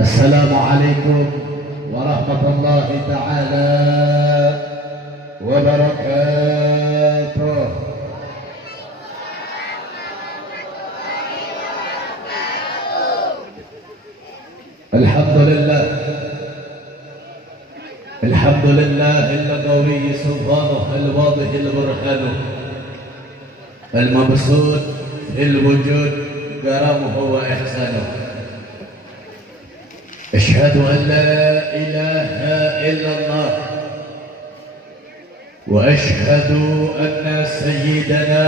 Assalamualaikum warahmatullahi ta'ala wabarakatuh. Alhamdulillah al-qawi sultanuh al-wadih al-burhanuh al-mabsud il-wujud karamuhu wa ihsanuh. أشهد أن لا إله إلا الله وأشهد أن سيدنا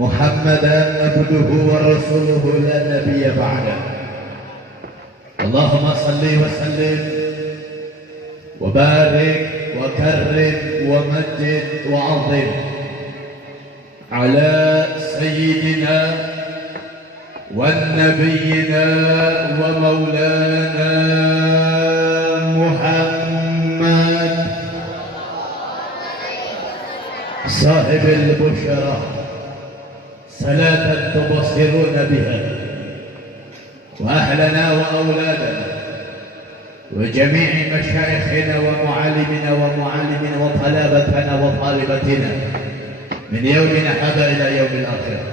محمدا عبده ورسوله لا نبي بعده. اللهم صل وسلم وبارك وكرم ومجد وعظم على سيدنا ونبينا ومولانا محمد صاحب البشرى صلاة تبصرون بها وأهلنا وأولادنا وجميع مشايخنا ومعلمنا ومعلمنا وطلبتنا وطالبتنا من يومنا هذا إلى يوم الآخرة.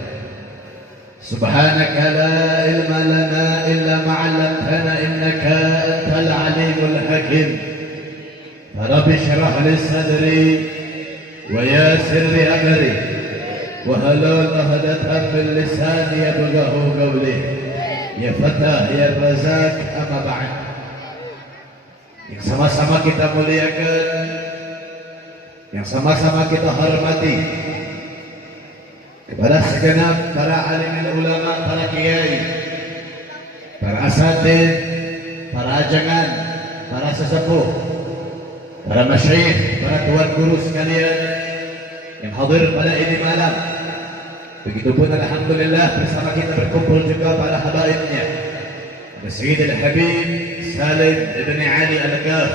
سبحانك لا علم لنا إلا ما علمتنا إنك أنت العليم الحكيم. رب اشرح لي صدري ويسر لي أمري واحلل عقدة من لساني يفقهوا قولي. Ya Fatah, ya Razak, amma ba'd. Yang sama-sama kita muliakan, yang sama-sama kita hormati, kepada segenap para alim ulama, para kiai, para asatidz, para ajangan, para sesepuh, para masyayikh, para tuan guru sekalian yang hadir pada ini malam. Begitupun alhamdulillah bersama kita berkumpul juga para habaibnya, Sayyid al-Habib Salim ibn Ali al-Ghaf,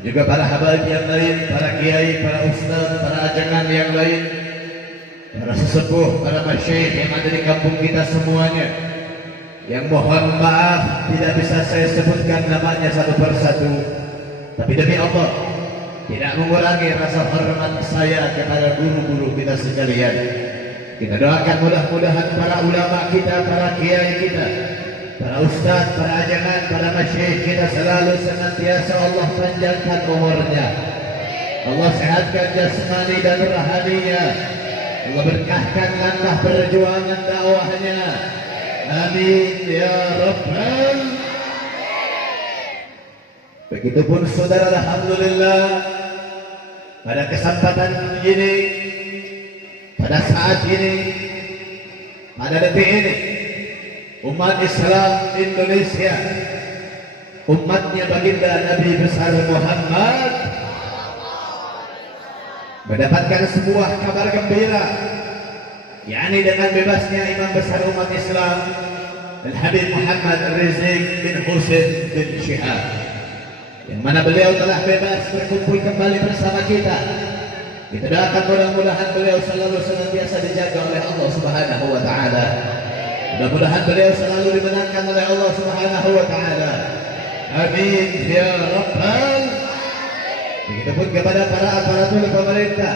juga para habaib yang lain, para kiai, para ustaz, para ajangan yang lain, para sesepuh, para masyayikh yang ada di kampung kita semuanya, yang mohon maaf tidak bisa saya sebutkan namanya satu persatu, tapi demi Allah tidak mengurangi rasa hormat saya kepada guru-guru kita sekalian. Kita doakan mudah-mudahan para ulama kita, para kiai kita, para ustaz, para ajangan, para masyayikh kita selalu senantiasa Allah panjangkan umurnya, Allah sehatkan jasmani dan rohaninya, Allah berkahkan langkah perjuangan dakwahnya. Amin ya Rabbal. Begitupun saudara, alhamdulillah pada kesempatan ini, pada saat ini, pada detik ini, umat Islam Indonesia, umatnya baginda Nabi besar Muhammad, mendapatkan sebuah kabar gembira, yakni dengan bebasnya imam besar umat Islam Al-Habib Muhammad Rizik bin Husain bin Syihab, yang mana beliau telah bebas berkumpul kembali bersama kita. Kita doakan mudah-mudahan beliau selalu senantiasa dijaga oleh Allah Subhanahu wa Ta'ala. Mudah-mudahan beliau selalu dimenangkan oleh Allah Subhanahu wa Ta'ala. Amin ya Rabbal. Begitupun kepada para aparatur pemerintah,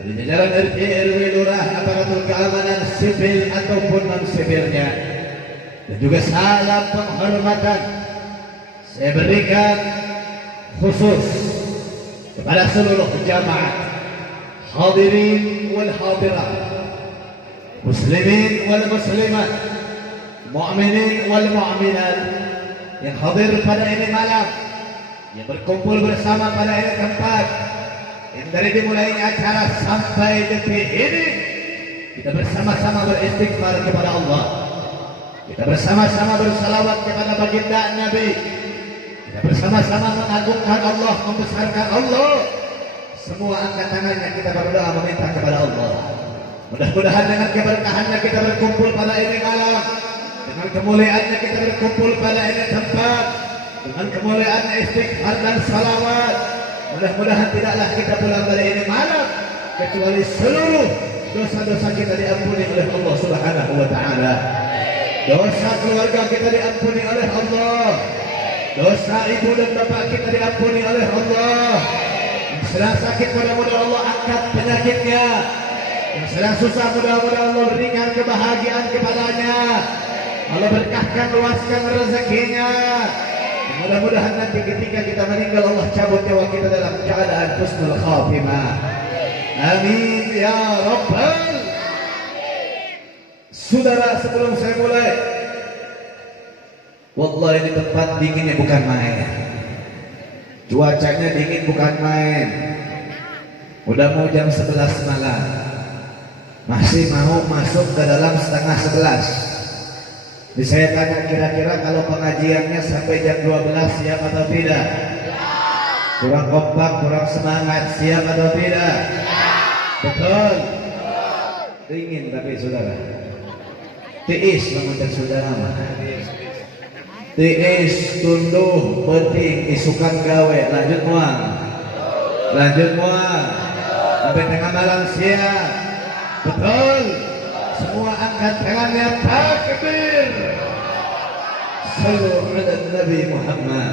dari jajaran RT, RW, lurah, aparatur keamanan sipil ataupun non-sipilnya, dan juga salam penghormatan saya berikan khusus kepada seluruh jamaah hadirin wal hadirat, muslimin wal muslimat, mu'minin wal mu'minat yang hadir pada ini malam, yang berkumpul bersama pada ini tempat, yang dari dimulainya acara sampai detik ini kita bersama-sama beristighfar kepada Allah, kita bersama-sama bersalawat kepada baginda Nabi, kita bersama-sama mengagungkan Allah, membesarkan Allah. Semua angkat tangannya kita berdoa meminta kepada Allah. Mudah-mudahan dengan keberkahannya kita berkumpul pada ini malam, dengan kemuliaannya kita berkumpul pada ini tempat, dengan kemuliaannya istighfar dan salawat. Mudah-mudahan tidaklah kita pulang dari ini malam kecuali seluruh dosa-dosa kita diampuni oleh Allah Subhanahu wa Ta'ala. Dosa keluarga kita diampuni oleh Allah. Dosa ibu dan bapak kita diampuni oleh Allah. Yang sedang sakit mudah-mudahan Allah angkat penyakitnya. Yang sedang susah mudah-mudahan Allah berikan kebahagiaan kepadanya. Allah berkahkan, luaskan rezekinya. Mudah-mudahan nanti ketika kita meninggal Allah cabut nyawa kita dalam keadaan husnul khatimah. Amin ya rabbal. Saudara, sebelum saya mulai, wallahi ini tempat dinginnya bukan main. Cuacanya dingin bukan main. Udah mau jam 11 malam, masih mau masuk ke dalam setengah 11. Jadi saya tanya, kira-kira kalau pengajiannya sampai jam 12 siap atau tidak? Kurang kompak, kurang semangat, siap atau tidak? Betul? Dingin tapi saudara. Tiis mengucap saudara mah. Tiis tunduh penting isukan gawe, lanjut muang. Lanjut muang. Sampai tengah malam siap. Betul? Semua angkat tangannya, takbir. Sallu ala Nabi Muhammad.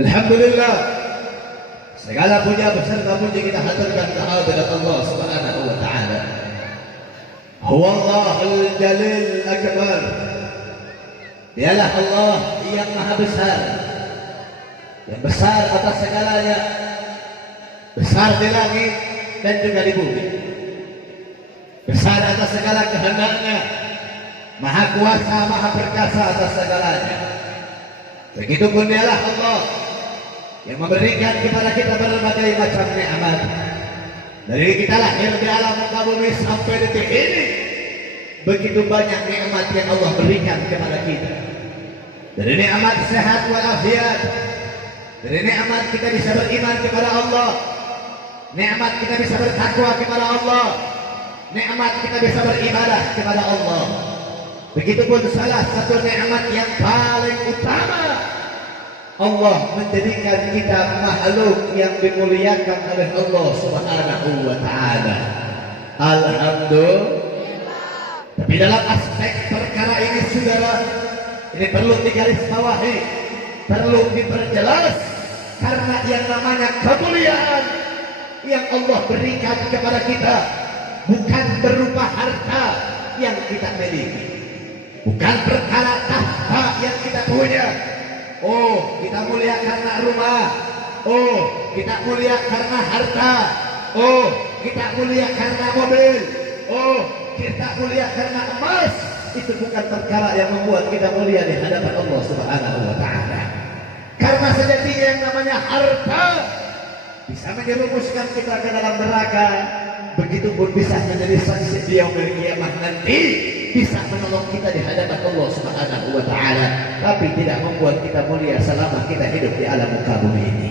Alhamdulillah. Segala puja beserta puji kita haturkan kehadirat Allah Subhanahu wa taala. Huwa Allahul Jalil Akbar. Dialah Allah yang maha besar, yang besar atas segalanya, besar di langit dan juga di bumi, besar atas segala kehendaknya, maha kuasa, maha perkasa atas segalanya. Begitupun dialah Allah yang memberikan kepada kita berbagai macam nikmat. Dari kita lahir di alam muka bumi sampai detik ini, begitu banyak nikmat yang Allah berikan kepada kita. Dari nikmat sehat walafiat, dari nikmat kita bisa beriman kepada Allah, nikmat kita bisa bertakwa kepada Allah, nikmat kita bisa beribadah kepada Allah. Begitupun salah satu nikmat yang paling utama, Allah menjadikan kita makhluk yang dimuliakan oleh Allah Subhanahu wa taala. Alhamdulillah. Tapi dalam aspek perkara ini saudara, ini perlu digarisbawahi, perlu diperjelas, karena yang namanya kemuliaan yang Allah berikan kepada kita bukan berupa harta yang kita miliki, bukan perkara tahta yang kita punya. Oh, kita mulia karena rumah. Oh, kita mulia karena harta. Oh, kita mulia karena mobil. Oh, kita mulia karena emas. Itu bukan perkara yang membuat kita mulia di hadapan Allah Subhanahu wa taala. Karena sejatinya yang namanya harta bisa menjerumuskan kita ke dalam neraka, begitupun bisa menjadi saksi di yaumil kiamah nanti, bisa menolong kita di hadapan Allah Subhanahu wa taala, tapi tidak membuat kita mulia selama kita hidup di alam muka bumi ini.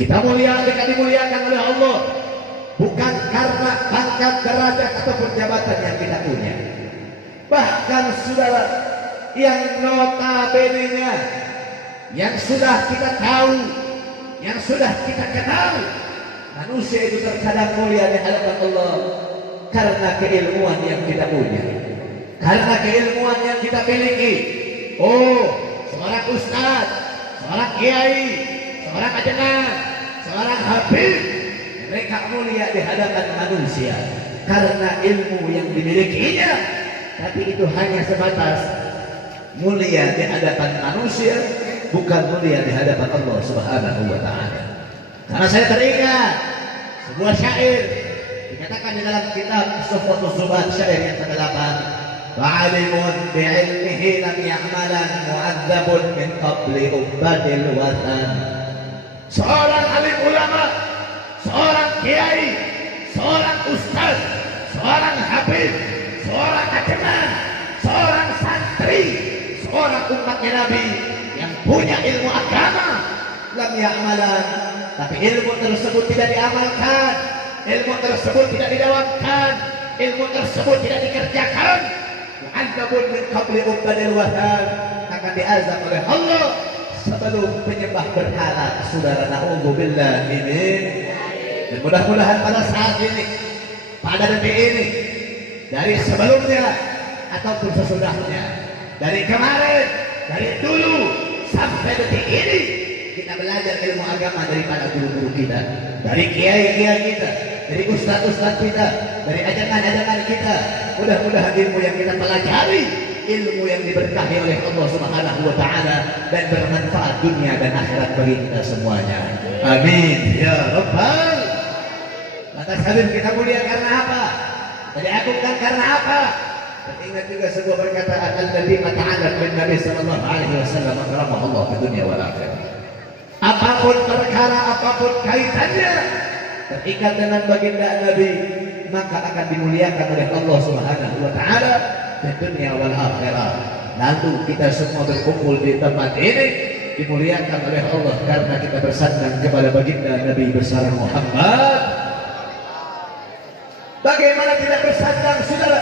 Kita mulia dengan dimuliakan oleh Allah bukan karena pangkat, derajat ataupun jabatan yang kita punya. Bahkan saudara, yang notabene-nya, yang sudah kita tahu, yang sudah kita kenal, manusia itu terkadang mulia di hadapan Allah karena keilmuan yang kita punya, karena keilmuan yang kita miliki. Oh, seorang ustaz, seorang kiai, seorang ajengan, seorang habib, mereka mulia di hadapan manusia karena ilmu yang dimilikinya. Tapi itu hanya sebatas mulia di hadapan manusia, bukan mulia di hadapan Allah Subhanahu wa taala. Karena saya teringat sebuah syair dikatakan di dalam kitab Sufatul Zubat, syair yang ke-8, "Fa'alimun bi'ilmihi lam ya'malan mu'adzabun min qabli ubadil watan." Seorang alim ulama, seorang kiai, seorang ustaz, seorang habib, seorang ajengan, seorang santri, seorang umatnya Nabi yang punya ilmu agama, lam ya'malan, tapi ilmu tersebut tidak diamalkan, ilmu tersebut tidak didawamkan, ilmu tersebut tidak dikerjakan, mu'adzabun min qabli ubadil watan, akan diazab oleh Allah sebelum penyembah berhala. Saudara, na'udzubillah ini. Dan mudah-mudahan pada saat ini, pada detik ini, dari sebelumnya ataupun sesudahnya. Dari kemarin, dari dulu sampai detik ini kita belajar ilmu agama dari para guru-guru kita, dari kiai-kiai kita, dari ustaz-ustaz kita, dari ajaran-ajaran kita. Mudah-mudahan ilmu yang kita pelajari, ilmu yang diberkahi oleh Allah Subhanahu wa taala dan bermanfaat dunia dan akhirat bagi kita semuanya. Amin ya rabbal. Lantas hadirin kita mulia karena apa? Diagungkan karena apa? Dan ingat juga sebuah perkataan alladzi ta'ala bin Nabi sallallahu alaihi wasallam Allah di dunia wal akhirat. Apapun perkara, apapun kaitannya terikat dengan baginda Nabi, maka akan dimuliakan oleh Allah Subhanahu wa taala di dunia wal akhirat. Lalu kita semua berkumpul di tempat ini dimuliakan oleh Allah karena kita bersandar kepada baginda Nabi besar Muhammad. Bagaimana tidak bersandar, saudara?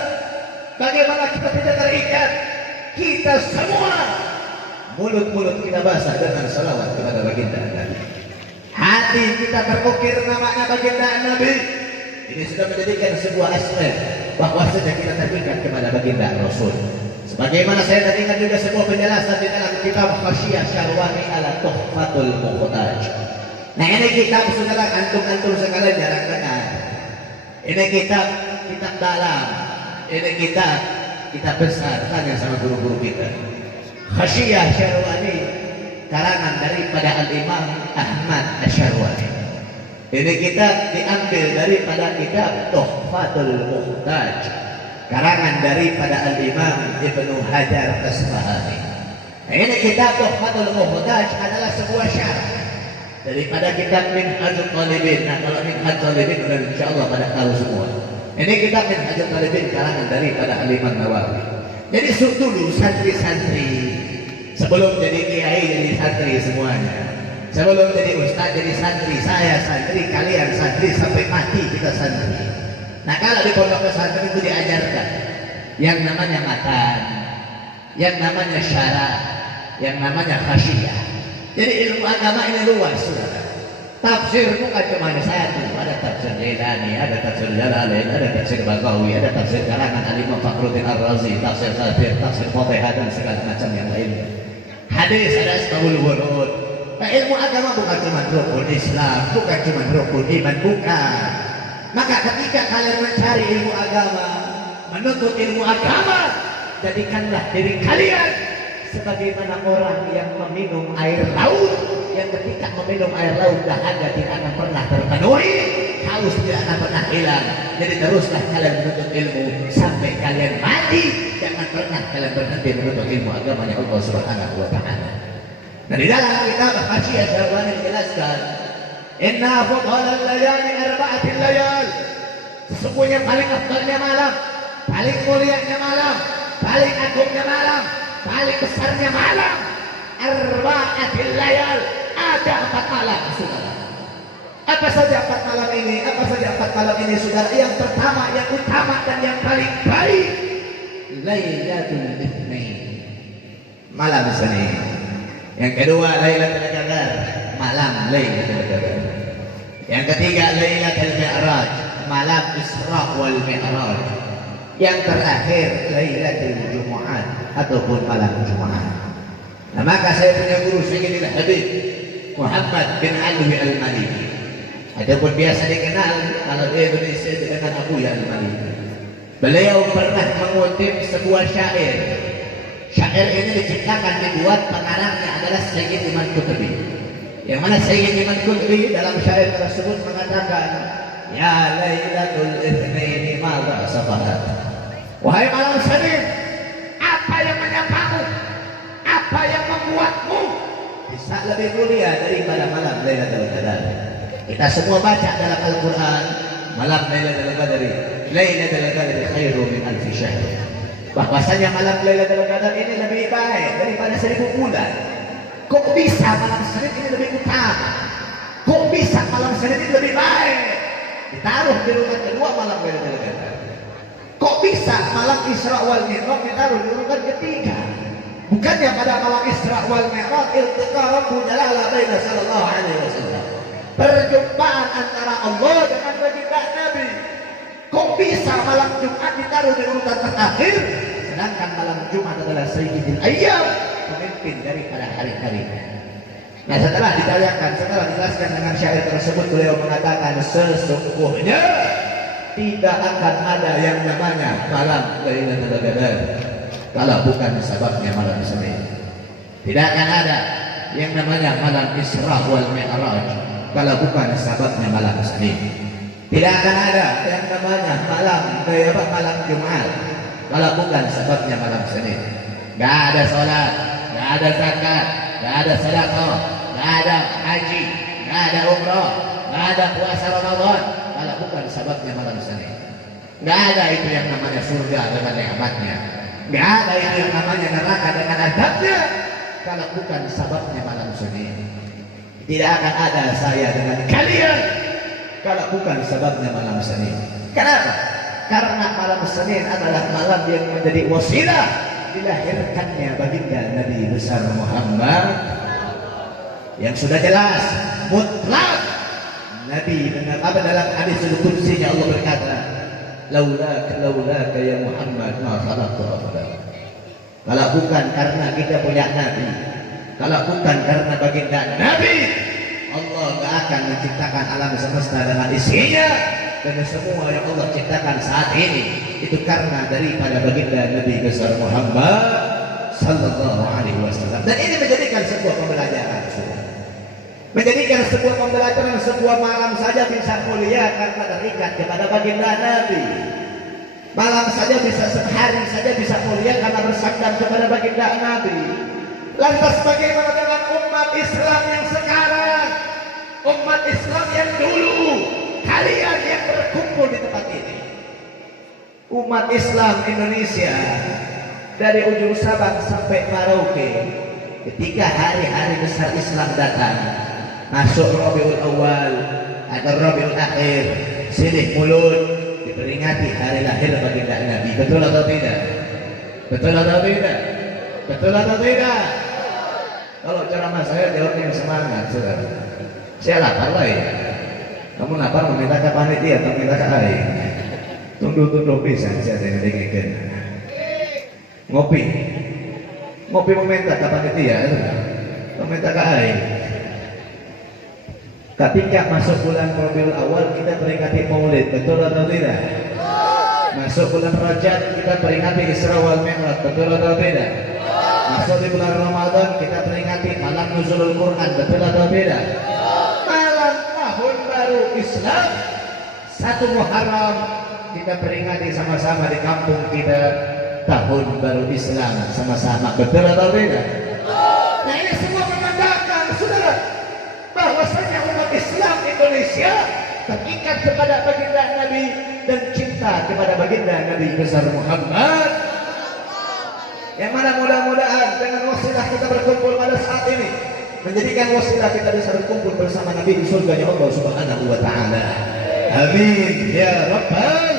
Bagaimana kita tidak terikat? Kita semua mulut-mulut kita basah dengan salawat kepada baginda Nabi. Hati kita terukir namanya baginda Nabi. Ini sudah menjadikan sebuah aspek bahwa saja kita terikat kepada baginda Rasul. Sebagaimana saya tadikan juga sebuah penjelasan di dalam kitab Khasyiyah Syarwani ala Tuhfatul Muhtaj. Nah ini kitab saudara antum-antum sekalian jarang dengar. Ini kitab dalam. Ini kitab besar tanya sama guru-guru kita. Khasyiyah Syarwani karangan daripada Al-Imam Ahmad Asy-Syarwani. Ini kitab diambil daripada kitab Tuhfatul Muhtaj karangan daripada Al-Imam Ibnu Hajar Asqalani. Ini kitab Tuhfatul Muhtaj adalah sebuah syarah daripada kitab Minhajul Talibin. Nah kalau Minhajul Talibin sudah insyaallah pada tahu semua. Ini kitab Minhajul Talibin karangan daripada Al-Imam Nawawi. Jadi dulu santri-santri sebelum jadi kiai jadi santri semuanya. Sebelum jadi ustaz jadi santri, saya santri, kalian santri sampai mati kita santri. Nah kalau di pondok pesantren itu diajarkan yang namanya matan, yang namanya syarah, yang namanya khasyiyah. Jadi ilmu agama ini luas, saudara. Tafsir bukan cuma saya tuh, ada tafsir Jailani, ada tafsir Jalalain, ada tafsir Baghawi, ada tafsir karangan Al-Imam Fakhruddin Ar-Razi, tafsir Safir, tafsir Fatihah dan segala macam yang lainnya. Hadis ada Asmaul Wurud. Nah, ilmu agama bukan cuma rukun Islam, bukan cuma rukun iman, bukan. Maka ketika kalian mencari ilmu agama, menuntut ilmu agama, jadikanlah diri kalian sebagaimana orang yang meminum air laut, yang ketika meminum air laut dahaga tidak akan pernah terpenuhi, haus tidak akan pernah hilang. Jadi teruslah kalian menuntut ilmu sampai kalian mati. Jangan pernah kalian berhenti menuntut ilmu agamanya Allah Subhanahu wa taala. Dan di dalam kitab Khasyiyah Syarwani dijelaskan, inna afdhalal layali arba'atil layal. Sesungguhnya paling afdalnya malam, paling mulianya malam, paling agungnya malam, paling besarnya malam, arba'atil layal. Ada 4 malam, saudara. Apa saja 4 malam ini? Apa saja 4 malam ini, saudara? Yang pertama, yang utama dan yang paling baik, Lailatul Itsnain, malam Senin. Yang kedua, Lailatul Qadar, malam Lailatul Qadar. Yang ketiga, Lailatul Mi'raj, malam Isra wal Mi'raj. Yang terakhir, Lailatul Jumat ataupun malam Jumat. Nah, maka saya punya guru Sayyidil Habib Muhammad bin Alwi Al-Maliki. Adapun biasa dikenal kalau di Indonesia dengan Abu Ya Al-Maliki. Beliau pernah mengutip sebuah syair. Syair ini diciptakan, dibuat pengarangnya adalah Sayyid Iman Qutbi. Yang mana Sayyid Iman Qutbi dalam syair tersebut mengatakan, ya Lailatul Itsnaini madza safahat. Wahai malam Senin, apa yang menyapamu? Apa yang membuatmu bisa lebih mulia daripada malam Lailatul Qadar? Kita semua baca dalam Al-Quran, malam Lailatul Qadar, Lailatul Qadar khairu min alfi syahr. Bahwasanya malam Lailatul Qadar ini lebih baik daripada 1000 bulan. Kok bisa malam Senin ini lebih utama? Kok bisa malam Senin ini lebih baik? Ditaruh di urutan kedua malam Lailatul Qadar. Kok bisa malam Isra wal Mi'raj ditaruh di urutan ketiga? Bukannya pada malam Isra wal Mi'raj iltiqa Rabbul Jalala baina sallallahu alaihi wasallam, perjumpaan antara Allah dengan baginda Nabi. Kok bisa malam Jumat ditaruh di urutan terakhir sedangkan malam Jumat adalah sayyidul ayyam, pemimpin daripada hari-hari. Nah, setelah dijelaskan dengan syair tersebut, beliau mengatakan sesungguhnya tidak akan ada yang namanya malam Lailatul Qadar kalau bukan sebabnya malam Senin. Tidak akan ada yang namanya malam Isra wal Mi'raj kalau bukan sebabnya malam Senin. Tidak akan ada yang namanya malam Jumat kalau bukan sebabnya malam Senin. Gak ada sholat, gak ada zakat, gak ada sedekah, gak ada haji, gak ada umrah, gak ada puasa Ramadan kalau bukan sebabnya malam Senin. Gak ada itu yang namanya surga dengan nikmatnya. Gak ada itu yang namanya neraka dengan adabnya kalau bukan sebabnya malam Senin. Tidak akan ada saya dengan kalian kalau bukan sebabnya malam Senin. Kenapa? Karena malam Senin adalah malam yang menjadi wasilah dilahirkannya baginda Nabi besar Muhammad, yang sudah jelas mutlak Nabi dalam hadis qudsinya Allah berkata, laulaka ya Muhammad ma khalaqtu afdal. Kalau bukan karena kita punya Nabi, kalau bukan karena baginda Nabi, Allah gak akan menciptakan alam semesta dengan isinya. Dan semua yang Allah ciptakan saat ini itu karena daripada baginda Nabi besar Muhammad sallallahu alaihi wasallam. Dan ini menjadikan sebuah pembelajaran, menjadikan sebuah pembelajaran. Sebuah malam saja bisa mulia karena terikat kepada baginda Nabi. Malam saja bisa, sehari saja bisa mulia karena bersandar kepada baginda Nabi. Lantas bagaimana dengan umat Islam yang sekarang, umat Islam yang dulu, kalian yang berkumpul di tempat ini? Umat Islam Indonesia dari ujung Sabang sampai Merauke, ketika hari-hari besar Islam datang, masuk Rabiul Awal atau Rabiul Akhir, silih mulut diperingati hari lahir baginda Nabi. Betul atau tidak? Betul atau tidak? Betul atau tidak? Kalau ceramah saya jawabnya semangat, saudara. Saya lapar lah ya. Kamu lapar meminta ke panitia atau minta ke air? Tunduk-tunduk bisa saya dengerin. Ngopi meminta ke panitia, meminta ke air. Ketika masuk bulan Rabiul Awal kita peringati Maulid, betul atau tidak? Masuk bulan Rajab kita peringati Isra wal Mi'raj, betul atau tidak? Masuk di bulan Ramadan kita peringati malam nuzulul Quran, betul atau tidak? Malam tahun baru Islam 1 Muharram kita peringati sama-sama di kampung kita tahun baru Islam sama-sama, betul atau tidak? Nah, ini semua menandakan, saudara, bahwasanya umat Islam Indonesia terikat kepada baginda Nabi dan cinta kepada baginda Nabi besar Muhammad, yang mana mudah-mudahan dengan wasilah kita berkumpul pada saat ini menjadikan wasilah kita bisa berkumpul bersama Nabi di surganya Allah Subhanahu wa Ta'ala. Amin ya Rabbal.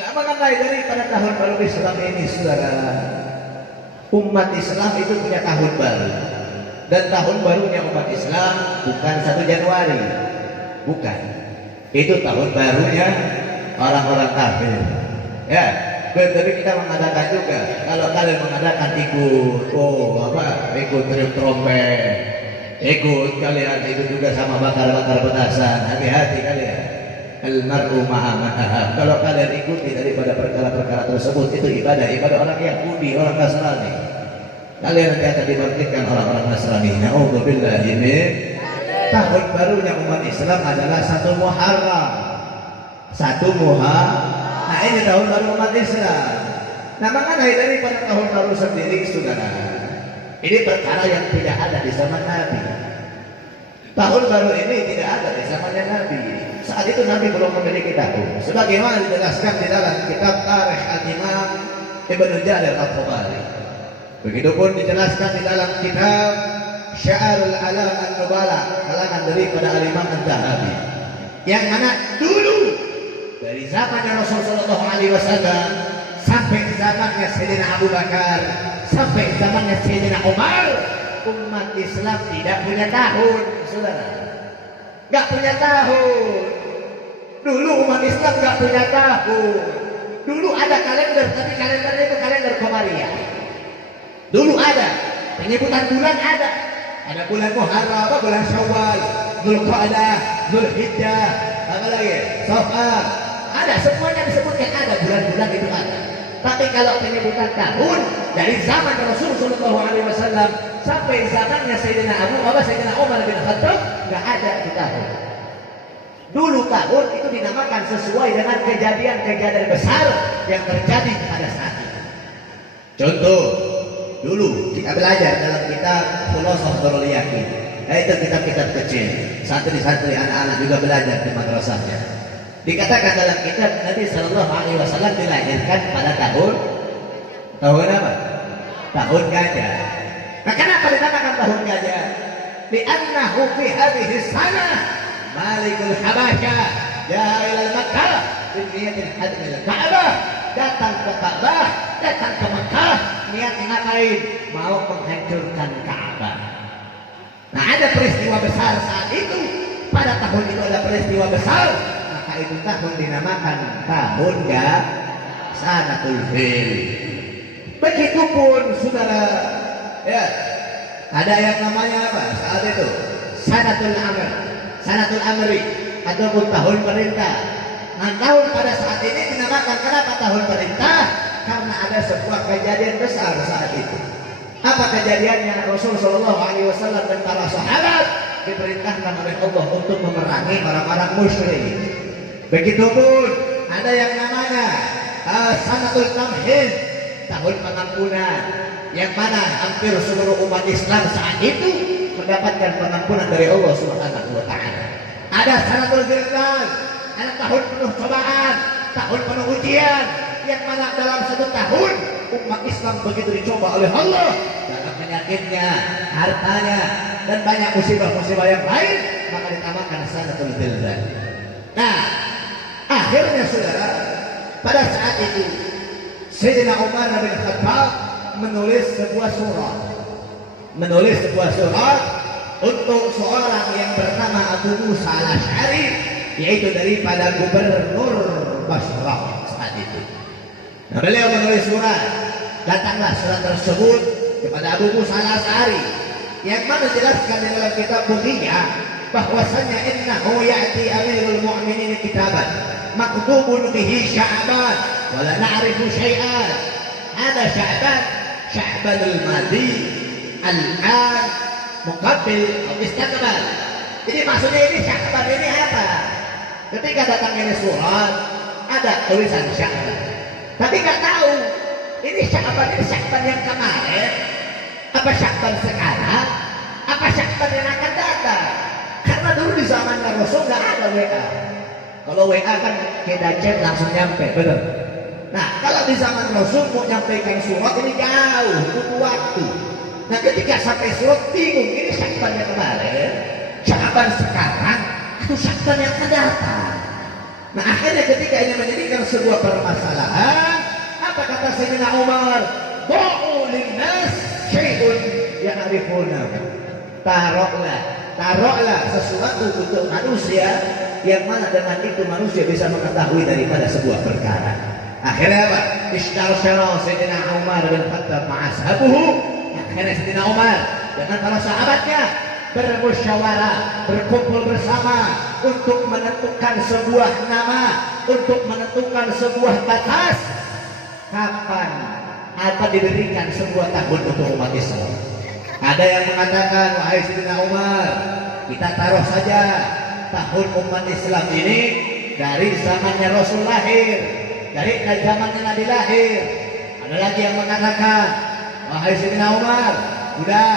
Nah, mengenai daripada tahun baru Islam ini, saudara, umat Islam itu punya tahun baru. Dan tahun barunya umat Islam bukan 1 Januari, bukan. Itu tahun barunya orang-orang kafir. Ya, tapi kita mengadakan juga. Kalau kalian mengadakan ikut triuk trompet, ikut juga sama bakar-bakar petasan. Hati-hati kalian. Almar'u ma'a man ahab. Kalau kalian ikuti daripada perkara-perkara tersebut, itu ibadah orang Yahudi, orang Nasrani. Kalian nanti akan dibangkitkan orang-orang Nasrani. Na'udzubillahi min. Tahun barunya umat Islam adalah 1 Muharram. 1 Muharram. Nah, ini tahun baru umat Islam. Nah, mengenai daripada tahun baru sendiri, saudara, ini perkara yang tidak ada di zaman Nabi. Tahun baru ini tidak ada di zamannya Nabi. Saat itu Nabi belum memiliki tahun. Sebagaimana dijelaskan di dalam kitab Tarikh Al-Imam Ibnu Jarir At-Tabari. Begitupun dijelaskan di dalam kitab Sya'arul Alam An-Nubala, kalangan daripada Al-Imam An-Zahabi, yang mana dulu dari zamannya Rasulullah SAW sampai zamannya Sayyidina Abu Bakar, sampai zamannya Sayyidina Umar, umat Islam tidak punya tahun, saudara. Gak punya tahun. Dulu umat Islam gak punya tahun. Dulu ada kalender, tapi kalendernya itu kalender Komariah. Dulu ada penyebutan bulan ada. Ada bulan Muharram, bulan Syawal, Dzulqa'dah, Dzulhijjah, apa lagi? Safar. Ada, semuanya disebutkan ada, bulan-bulan itu ada. Tapi kalau penyebutan tahun dari zaman Rasulullah SAW sampai zamannya Sayyidina Sayyidina Umar bin Khattab nggak ada di tahun. Dulu tahun itu dinamakan sesuai dengan kejadian-kejadian besar yang terjadi pada saat itu. Contoh, dulu kita belajar dalam kitab Filosof Darul Yaqin, yaitu kitab-kitab kecil. Santri-santri anak-anak juga belajar di madrasahnya. Dikatakan dalam kitab Nabi Sallallahu Alaihi Wasallam dilahirkan pada tahun apa? Tahun gajah. Nah, kenapa dinamakan tahun gajah? Li'annahu fi hadhihi sanah Malikul Habasya ja'a ila Makkah bi niyatin hadmil Ka'bah, datang ke Ka'bah, datang ke Makkah, niatnya ngapain? Mau menghancurkan Ka'bah. Nah, ada peristiwa besar saat itu. Pada tahun itu ada peristiwa besar, maka itu tahun dinamakan tahun Sanatul Fil. Begitupun saudara, ya, ada yang namanya apa saat itu? Sanatul Amr, Sanatul Amri, ataupun tahun perintah. Nah, tahun pada saat ini dinamakan kenapa tahun perintah? Karena ada sebuah kejadian besar saat itu. Apa kejadiannya? Rasulullah SAW dan para sahabat diperintahkan oleh Allah untuk memerangi orang-orang musyrik. Begitupun ada yang namanya Sanatul Tamhin, tahun pengampunan, yang mana hampir seluruh umat Islam saat itu mendapatkan pengampunan dari Allah Subhanahu wa Ta'ala. Ada Sanatul Zilzal, ada tahun penuh cobaan, tahun penuh ujian, yang mana dalam satu tahun umat Islam begitu dicoba oleh Allah dalam penyakitnya, hartanya, dan banyak musibah-musibah yang lain, maka ditamakan Sanatul Zilzal. Nah, akhirnya saudara, pada saat itu Sayyidina Umar bin Khattab menulis sebuah surat untuk seorang yang bernama Abu Musa al-Asy'ari, yaitu daripada gubernur Basrah saat itu. Nah, beliau menulis surat, datanglah surat tersebut kepada Abu Musa al-Asy'ari, yang mana jelaskan di dalam kitab Bukhiyah bahwasanya innahu ya'ti amirul mu'minin kitaban maktubun bihi Sya'ban wa la na'rifu syai'an. Ada Sya'banul madi al-an muqabbil atau istiqbal. Jadi maksudnya ini Sya'ban ini apa? Ketika datang ini surat ada tulisan Sya'ban, tapi nggak tahu ini Sya'ban yang kemarin, apa Sya'ban sekarang, apa Sya'ban yang akan datang. Karena dulu di zaman Rasul nggak ada WA. Kalau WA kan kita chat langsung nyampe, betul. Nah, kalau di zaman Rasul mau nyampaikan surat ini jauh, butuh waktu. Nah, ketika sampai surat bingung, ini Sya'ban yang kemarin, Sya'ban sekarang, atau Sya'ban yang akan datang. Nah, akhirnya ketika ini menjadikan sebuah permasalahan, apa kata Sayyidina Umar? Ba'u linnas syai'un ya'rifunahu. Taruhlah sesuatu untuk manusia yang mana dengan itu manusia bisa mengetahui daripada sebuah perkara. Akhirnya apa? Istarsyara Sayyidina Umar bin Khattab ma'ashabuhu. Akhirnya Sayyidina Umar dengan para sahabatnya bermusyawarah, berkumpul bersama untuk menentukan sebuah nama, untuk menentukan sebuah batas kapan apa diberikan sebuah tahun untuk umat Islam. Ada yang mengatakan, wahai Sayyidina Umar, kita taruh saja tahun umat Islam ini dari zamannya Rasul lahir, dari zamannya Nabi lahir. Ada lagi yang mengatakan, wahai Sayyidina Umar, sudah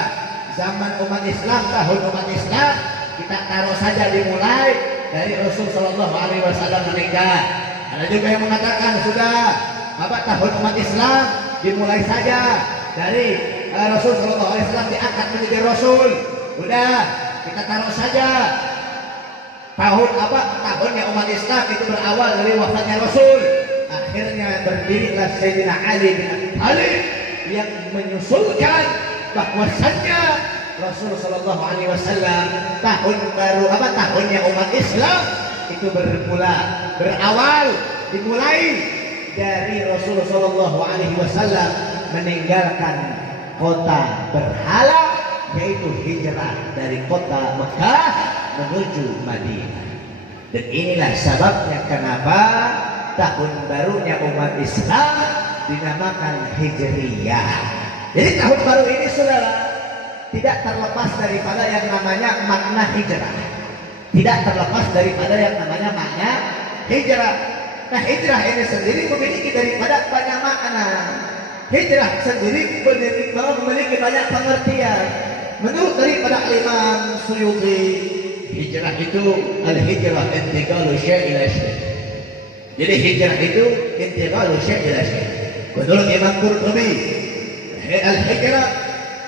zaman umat Islam, tahun umat Islam kita taruh saja dimulai dari Rasul Shallallahu Alaihi Wasallam meninggal. Ada juga yang mengatakan sudah apa tahun umat Islam dimulai saja dari Rasul Shallallahu Alaihi Wasallam diangkat menjadi Rasul. Udah kita taruh saja tahun apa tahunnya umat Islam itu berawal dari wafatnya Rasul. Akhirnya berdirilah Sayyidina Ali bin Abi Thalib yang menyusulkan bahwasannya Rasul Shallallahu Alaihi Wasallam tahun baru apa tahunnya umat Islam itu berawal dimulai dari Rasulullah Shallallahu Alaihi Wasallam meninggalkan kota berhala, yaitu hijrah dari kota Mekah menuju Madinah. Dan inilah sebabnya kenapa tahun barunya umat Islam dinamakan Hijriyah. Jadi tahun baru ini saudara tidak terlepas daripada yang namanya makna hijrah. Tidak terlepas daripada yang namanya makna hijrah. Nah, hijrah ini sendiri memiliki daripada banyak makna. Hijrah sendiri memiliki banyak pengertian. Menurut daripada Imam Suyuti, hijrah itu al-hijrah intiqalu syai' ila syai'. Jadi hijrah itu intiqalu syai' ila syai'. Menurut Imam Qurtubi, al-hijrah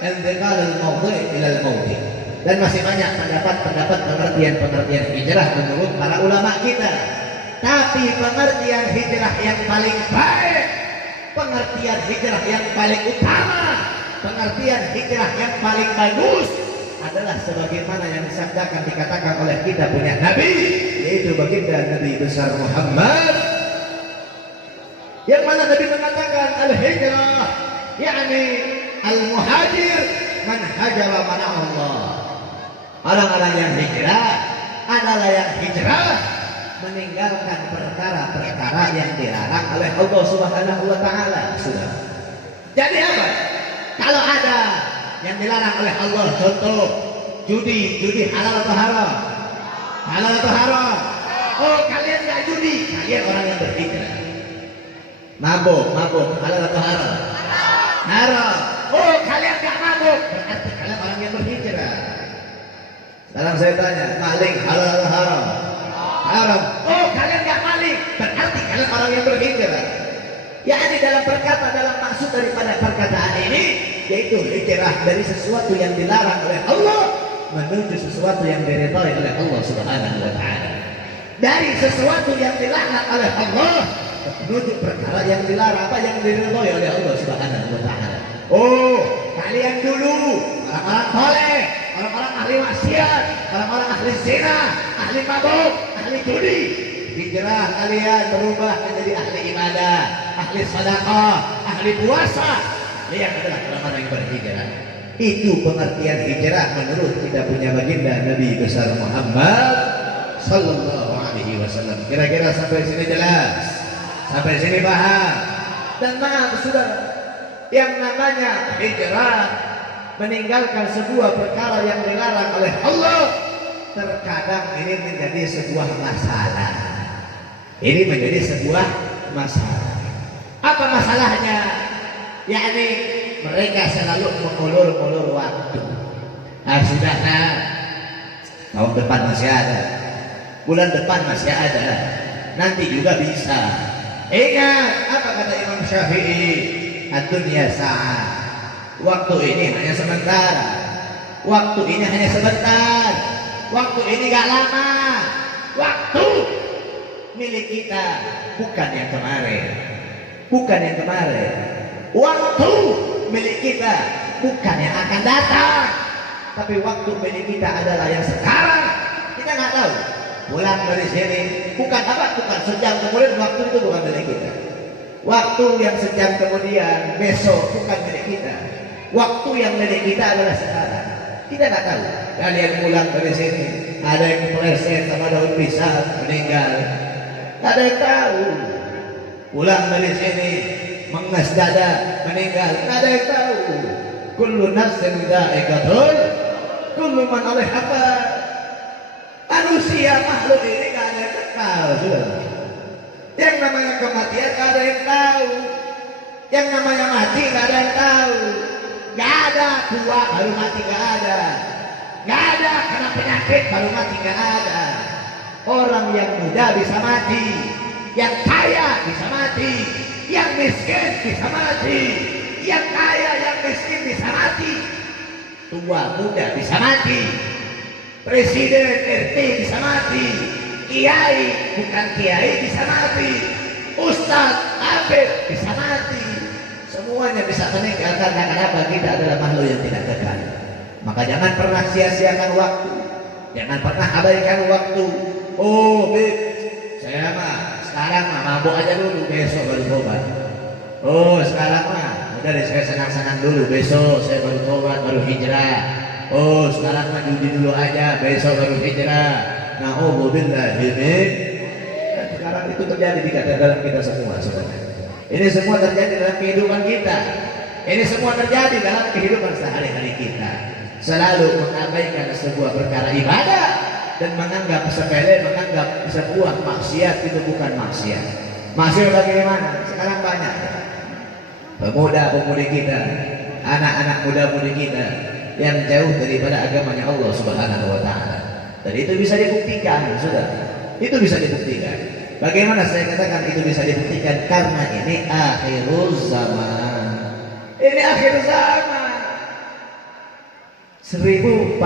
intiqal al-mawdi' ila al-mawdi'. Dan masih banyak pendapat pengertian hijrah menurut para ulama kita. Tapi pengertian hijrah yang paling baik, pengertian hijrah yang paling utama, pengertian hijrah yang paling bagus adalah sebagaimana yang disabdakan dikatakan oleh kita punya Nabi, yaitu baginda Nabi besar Muhammad, yang mana Nabi mengatakan al-hijrah yakni al-muhajir man hajara mana Allah. Orang-orang yang hijrah adalah yang hijrah meninggalkan perkara-perkara yang dilarang oleh Allah Subhanahu wa taala. Sudah. Jadi apa? Kalau ada yang dilarang oleh Allah, contoh judi halal atau haram? Halal atau haram? Oh, kalian nggak judi, kalian orang yang berhijrah. Mabuk halal atau haram? Haram. Oh, kalian nggak mabuk, berarti kalian orang yang berhijrah. Sekarang saya tanya, maling halal atau haram? Haram. Oh, kalian nggak maling, berarti kalian orang yang berhijrah. yakni dalam maksud daripada perkataan ini, yaitu hijrah dari sesuatu yang dilarang oleh Allah menuju sesuatu yang diridhai oleh Allah Subhanahu wa taala. Dari sesuatu yang dilarang oleh Allah menuju perkara yang dilarang, apa yang diridhai oleh Allah Subhanahu wa taala. Oh, kalian dulu orang-orang soleh, orang-orang ahli maksiat, orang-orang ahli zina, ahli mabuk, ahli judi, hijrah kalian berubah menjadi ahli ibadah, ahli sedekah, ahli puasa. Yang adalah orang-orang yang berhijrah. Itu pengertian hijrah menurut kita punya baginda Nabi besar Muhammad sallallahu alaihi wasallam. Kira-kira sampai sini jelas? Sampai sini paham? Dan maaf saudara, yang namanya hijrah meninggalkan sebuah perkara yang dilarang oleh Allah, terkadang ini menjadi sebuah masalah. Ini menjadi sebuah masalah. Apa masalahnya? Yakni mereka selalu mengulur-ulur waktu. Sudahlah, tahun depan masih ada, bulan depan masih ada, nanti juga bisa. Ingat apa kata Imam Syafi'i? Ad-dunya sa'ah. Waktu ini hanya sementara. Waktu ini hanya sebentar. Waktu ini gak lama. Waktu milik kita bukan yang kemarin. Bukan yang kemarin. Waktu milik kita bukan yang akan datang, tapi waktu milik kita adalah yang sekarang. Kita nggak tahu. Pulang dari sini bukan apa, bukan sejam kemudian, waktu itu bukan milik kita. Waktu yang sejam kemudian besok bukan milik kita. Waktu yang milik kita adalah sekarang. Kita nggak tahu. Kalian pulang dari sini, ada yang kepleset sama daun pisang meninggal. Ada yang tahu. Pulang dari sini menges dada meninggal, ada yang tahu. Kullu nafsin dha'iqatul, kullu man 'alaiha fan. Manusia makhluk ini gak ada yang kekal, sudah. Yang namanya kematian gak ada yang tahu. Yang namanya mati gak ada yang tahu. Gak ada tua baru mati, gak ada. Gak ada kena penyakit baru mati, gak ada. Orang yang muda bisa mati, yang kaya bisa mati, yang miskin bisa mati, yang kaya yang miskin bisa mati, tua muda bisa mati, presiden RT bisa mati, kiai bukan kiai bisa mati, ustadz habib bisa mati. Semuanya bisa meninggal karena kenapa? Kita adalah makhluk yang tidak kekal. Maka jangan pernah sia-siakan waktu, jangan pernah abaikan waktu. Oh, Bib, saya mah sekarang mah mabuk aja dulu, besok baru tobat. Oh sekarang mah udah deh saya senang-senang dulu, besok saya baru tobat, baru hijrah. Oh sekarang mah judi dulu aja, besok baru hijrah. Na'udzubillahi min. Dan sekarang itu terjadi di dalam kita semua, saudara. Ini semua terjadi dalam kehidupan kita. Ini semua terjadi dalam kehidupan sehari-hari kita. Selalu mengabaikan sebuah perkara ibadah dan menganggap sepele, menganggap sebuah maksiat itu bukan maksiat. Maksiat bagaimana? Sekarang banyak pemuda-pemudi kita, anak-anak muda-mudi kita yang jauh daripada agamanya Allah Subhanahu wa taala. Dan itu bisa dibuktikan, sudah. Itu bisa dibuktikan. Bagaimana saya katakan itu bisa dibuktikan? Karena ini akhirul zaman. Ini akhir zaman. 1444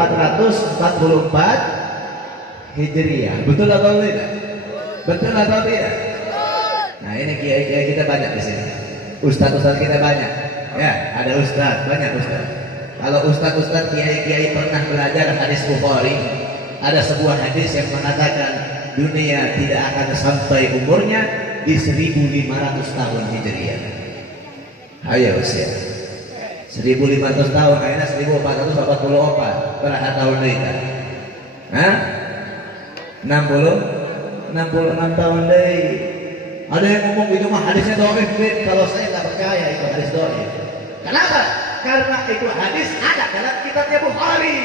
Hijriah. Betul atau tidak? Betul atau tidak? Nah, ini kiai-kiai kita banyak di sini. Ustaz-ustaz kita banyak. Ya, ada ustaz, banyak ustaz. Kalau ustaz-ustaz kiai-kiai pernah belajar hadis Bukhari, ada sebuah hadis yang mengatakan dunia tidak akan sampai umurnya di 1500 tahun Hijriah. Ayo usia 1500 tahun, akhirnya 1444. Berapa tahun kita? Hah? 66 tahun deh. Ada yang ngomong itu mah hadisnya dhaif. Kalau saya nggak percaya itu hadis dhaif. Kenapa? Karena itu hadis ada dalam kitabnya Bukhari.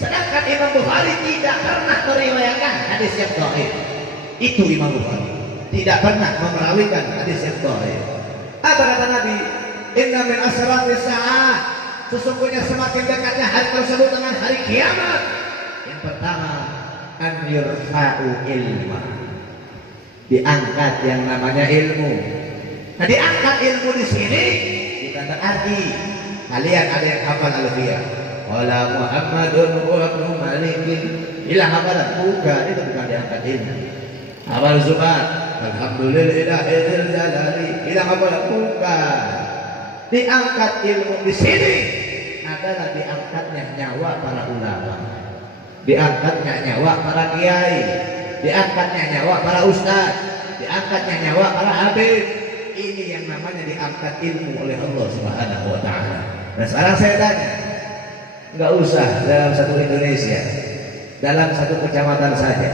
Sedangkan Imam Bukhari tidak pernah meriwayatkan hadis yang dhaif. Itu Imam Bukhari tidak pernah memerawikan hadis yang dhaif. Apa kata Nabi? Inna min asratis sa'ah. Sesungguhnya semakin dekatnya hari tersebut dengan hari kiamat. Yang pertama, an yurfa'u ilma. Diangkat yang namanya ilmu. Nah, diangkat ilmu di sini bukan berarti kalian ada yang hafal alfiyah. Wala Muhammadun wa ibnu Malikin. Ila hafalan bukan, itu bukan diangkat ilmu. Hafal Zubat. Alhamdulillahil jalali. Ila hafalan bukan. Diangkat ilmu di sini adalah diangkatnya nyawa para ulama, diangkatnya nyawa para kiai, diangkatnya nyawa para ustaz, diangkatnya nyawa para habib. Ini yang namanya diangkat ilmu oleh Allah Subhanahu wa taala. Nah, sekarang saya tanya, nggak usah dalam satu Indonesia, dalam satu kecamatan saja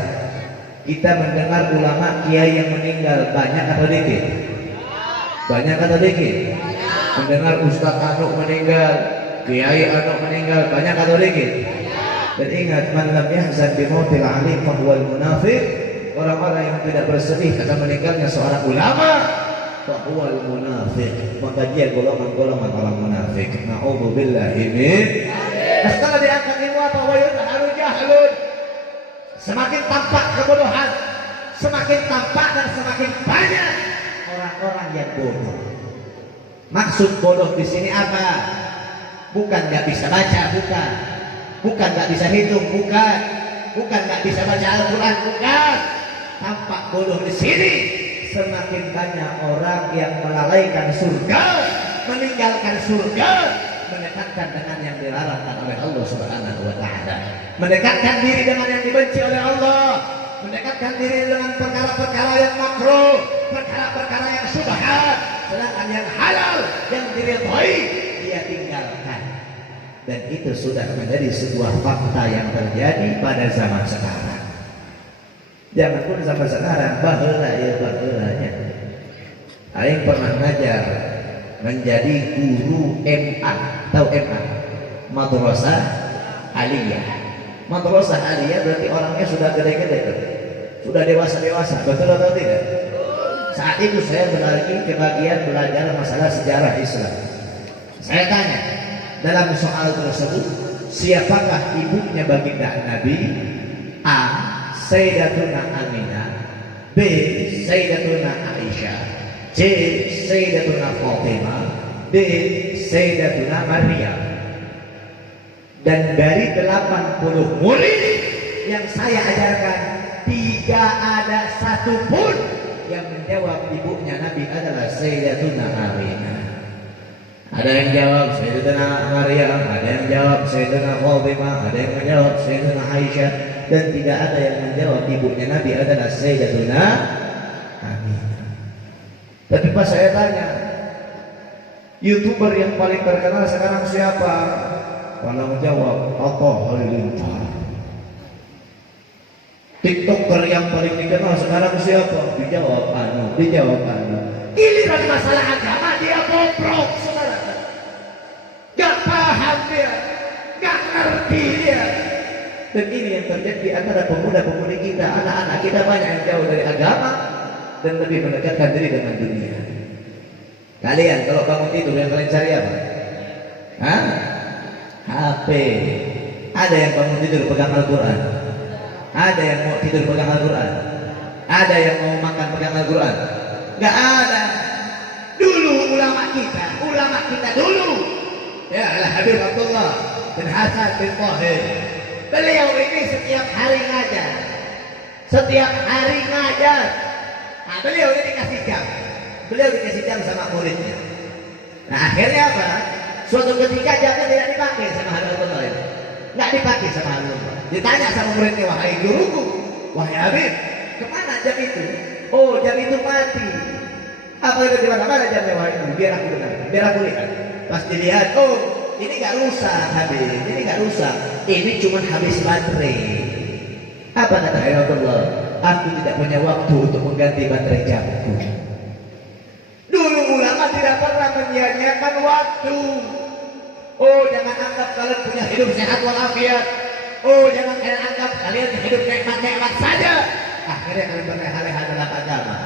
kita mendengar ulama kiai yang meninggal banyak atau dikit? Banyak atau dikit? Mendengar Ustaz Anuk meninggal, Kiai Anuk meninggal, banyak atau dikit? Dan ingat, man lam yahzan bi mautil alim fa huwal munafiq. Orang-orang yang tidak bersedih akan meninggalnya seorang ulama, fa huwal munafiq. Maka dia golongan-golongan orang munafik. Na'udzubillahi min. Setelah diangkat ilmu apa? Wa yudharu jahlun. Semakin tampak kebodohan, semakin tampak dan semakin banyak orang-orang yang bodoh. Maksud bodoh di sini apa? Bukan nggak bisa baca, bukan nggak bisa hitung, bukan nggak bisa baca Al-Quran, bukan. Tampak bodoh di sini semakin banyak orang yang melalaikan surga, meninggalkan surga, mendekatkan dengan yang dilarangkan oleh Allah Subhanahu wa taala, mendekatkan diri dengan yang dibenci oleh Allah, mendekatkan diri dengan perkara-perkara yang makruh, perkara-perkara yang syubhat, sedangkan yang halal, yang diridhai dia tinggalkan. Dan itu sudah menjadi sebuah fakta yang terjadi pada zaman sekarang. Jangan pun zaman sekarang, baheula ya baheulanya. Aing pernah ngajar menjadi guru MA, tahu MA? Madrasah Aliyah. Madrasah Aliyah berarti orangnya sudah gede-gede, sudah dewasa-dewasa, betul atau tidak? Saat itu saya berlari ke bagian belajar masalah sejarah Islam. Saya tanya, dalam soal tersebut, siapakah ibunya baginda Nabi? A. Sayyidatuna Aminah, B. Sayyidatuna Aisyah, C. Sayyidatuna Fatimah, D. Sayyidatuna Maryam. Dan dari 80 murid yang saya ajarkan, tidak ada satupun yang menjawab ibunya Nabi adalah Sayyidatuna Aminah. Ada yang jawab Sayyidatuna Maryam, ada yang jawab Sayyidatuna Fatimah, ada yang menjawab Sayyidatuna Aisyah, dan tidak ada yang menjawab ibunya Nabi adalah Sayyidatuna Amin. Tapi pas saya tanya, YouTuber yang paling terkenal sekarang siapa? Kalau menjawab, Atta Halilintar. TikToker yang paling dikenal sekarang siapa? Dijawab anu. Giliran masalah agama dia bobrok, saudara. Gak paham dia, gak ngerti dia. Dan ini yang terjadi antara pemuda-pemudi kita, anak-anak kita banyak yang jauh dari agama dan lebih mendekatkan diri dengan dunia. Kalian kalau bangun tidur yang kalian cari apa? Hah? HP. Ada yang bangun tidur pegang Al-Quran? Ada yang mau tidur pegang Al-Quran? Ada yang mau makan pegang Al-Quran? Gak ada. Dulu ulama kita dulu, ya Al-Habib Abdullah bin Hasan bin Tahir, beliau ini setiap hari ngajar. Nah, beliau ini dikasih jam sama muridnya. Nah, akhirnya apa? Suatu ketika jamnya tidak dipakai sama Habib Abdullah ini. Nggak dipakai sama Habib Abdullah. Ditanya sama muridnya, wahai guruku, wahai Habib, kemana jam itu? Oh, jam itu mati. Apa itu di mana jamnya, wahai itu? Biar aku lihat. Pas dilihat, oh, ini nggak rusak Habib, ini cuma habis baterai. Apa kata Habib Abdullah? Aku tidak punya waktu untuk mengganti baterai jamku. Dulu ulama tidak pernah menyia-nyiakan waktu. Oh, jangan anggap kalian punya hidup sehat walafiat. Oh, jangan kalian anggap kalian hidup nikmat-nikmat saja. Akhirnya kalian berleha-leha dalam agama.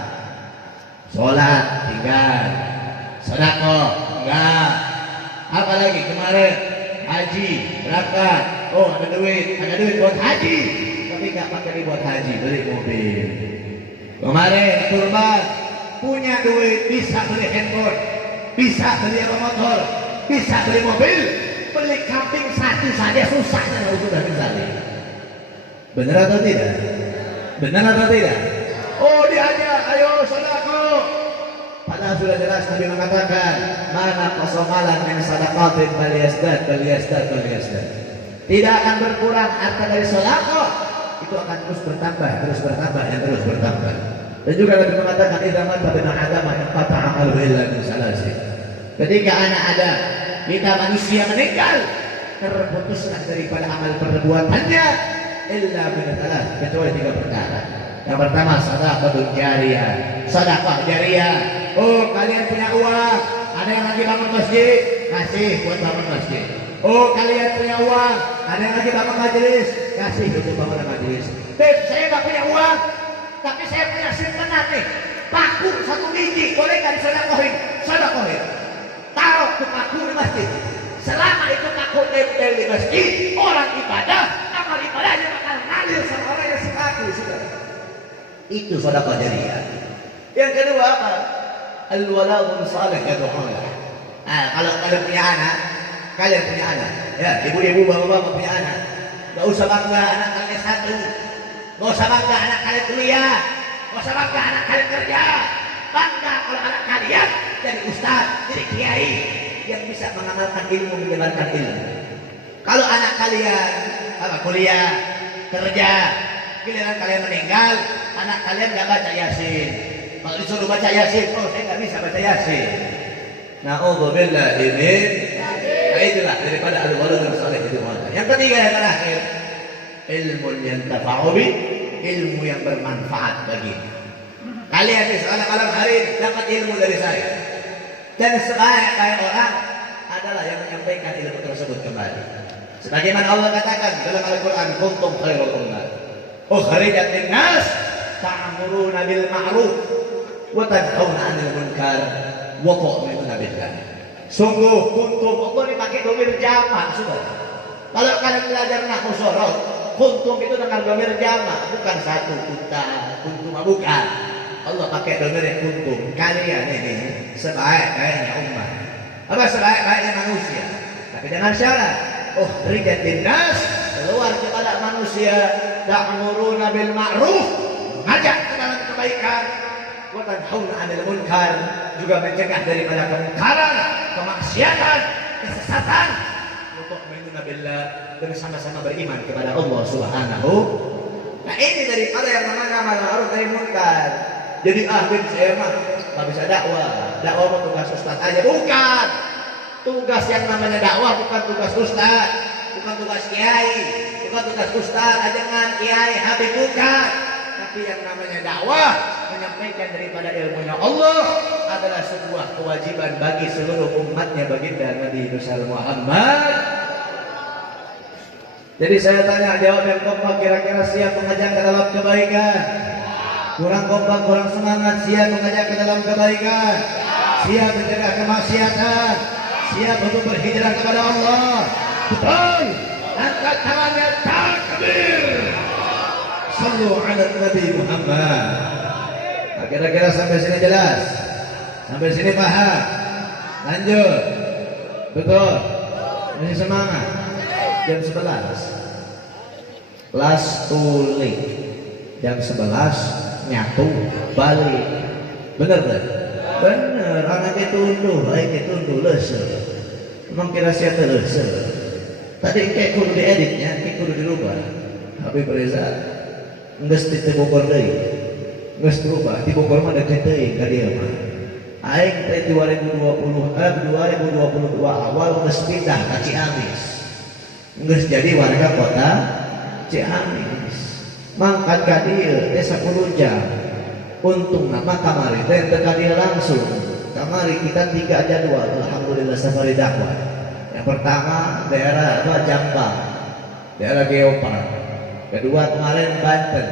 Sholat tinggal, sedekah enggak. Apalagi kemarin haji berangkat. Oh, ada duit buat haji, tapi nggak pakai buat haji, beli mobil. Kemarin kurban, punya duit bisa beli handphone, bisa beli motor, bisa beli mobil. Beli kambing satu saja susahnya kalau sudah misalnya. Benar atau tidak? Oh, diajak, ayo sedekah. Padahal sudah jelas Nabi mengatakan, mana qasomalan min sadaqatin bal yazdad. Tidak akan berkurang harta dari sedekah. Itu akan terus bertambah. Dan juga Nabi mengatakan, idza mata bin adam inqata'a amaluhu illa min salasin. Ketika anak ada, kita manusia meninggal, terputuslah daripada amal perbuatannya illa min salas, kecuali 3 perkara. Yang pertama, sedekah jariyah. Oh, kalian punya uang, ada yang lagi bangun masjid, kasih buat bangun masjid. Oh, kalian punya uang, ada yang lagi bangun majelis, kasih untuk bangun majelis. Saya nggak punya uang, tapi saya punya simpenan nih, paku 1 biji, boleh nggak disedekahin? Sedekahin. Taruh ke paku di masjid. Selama itu paku nempel di masjid, orang ibadah, amal ibadahnya bakal ngalir sama orang yang sepaku, sudah. Itu sedekah jariyah. Yang kedua apa? Al-waladun salih yad'ulah. Kalau kalian punya anak, ya, ibu-ibu, bapak-bapak punya anak, gak usah bangga anak kalian S1, gak usah bangga anak kalian kuliah, gak usah bangga anak kalian kerja. Bangga kalau anak kalian jadi ustaz, jadi kiai yang bisa mengamalkan ilmu, menjalankan ilmu. Kalau anak kalian kuliah, kerja, giliran kalian meninggal, anak kalian gak baca Yasin. Kalau disuruh baca Yasin, oh saya gak bisa baca Yasin. Na'udzubillahi min. Nah, itulah daripada al-waladun salih itu. Yang ketiga, yang terakhir, ilmu yang tafa'ubi, ilmu yang bermanfaat bagi kalian. Misalnya malam hari dapat ilmu dari saya, dan sebaik-baik orang adalah yang menyampaikan ilmu tersebut kembali. Sebagaimana Allah katakan dalam Al-Quran, kuntum khairul ummah ukhrijat lin-nas ta'muruna bil ma'ruf wa tanhauna 'anil munkar wa tu'minuna billah. Sungguh kuntum, Allah dipakai dhamir jamak, Saudara. Kalau kalian belajar nahwu shoroh, kuntum itu dengan dhamir jamak, bukan satu kuntum bukan. Allah pakai dhamir yang kuntum. Kalian ini sebaik-baiknya umat. Apa sebaik-baiknya manusia? Tapi dengan syarat, ukhrijat lin-nas, keluar kepada manusia, ta'muruna bil ma'ruf, mengajak ke dalam kebaikan, wa tanhauna 'anil munkar, juga mencegah daripada kemungkaran, kemaksiatan, kesesatan, wa tu'minuna billah, dan sama-sama beriman kepada Allah Subhanahu. Nah, ini daripada yang namanya amal ma'ruf nahi munkar. Jadi akhir saya mah nggak bisa dakwah. Dakwah mah tugas ustaz aja. Bukan. Tugas yang namanya dakwah bukan tugas ustaz, bukan tugas kiai, bukan tugas ustaz, ajangan kiai, habib, bukan. Tapi yang namanya dakwah, menyampaikan daripada ilmunya Allah adalah sebuah kewajiban bagi seluruh umatnya baginda Nabi besar Muhammad. Jadi saya tanya, jawab yang kompak, kira-kira siap mengajak ke dalam kebaikan? Kurang kompak, kurang semangat, siap mengajak ke dalam kebaikan? Siap mencegah kemaksiatan? Siap untuk berhijrah kepada Allah? Betul. Angkat tangannya, takbir. Sallu ala Nabi Muhammad. Nah, kira-kira sampai sini jelas? Sampai sini paham? Lanjut. Betul. Masih semangat? Jam 11 kelas tulik, jam 11 nyatu balik. Bener gak? Bener. Anaknya tunduh, baiknya tunduh lesel. Emang kira siapa lesel? Tadi kayak kudu dieditnya, kayak kudu dirubah. Habib Reza nges di Bogor deui, nges berubah di Bogor mah deket deui ka dieu mah. Aing teh 2022 awal nges pindah ka Ciamis, nges jadi warga kota Ciamis. Mangkat ka dieu teh 10 jam. Untung nama kamari teh teu ka dieu langsung. Kamari kita 3 jadwal, alhamdulillah safari dakwah. Yang pertama daerah Jambang, daerah Geopark. Kedua kemarin Banten.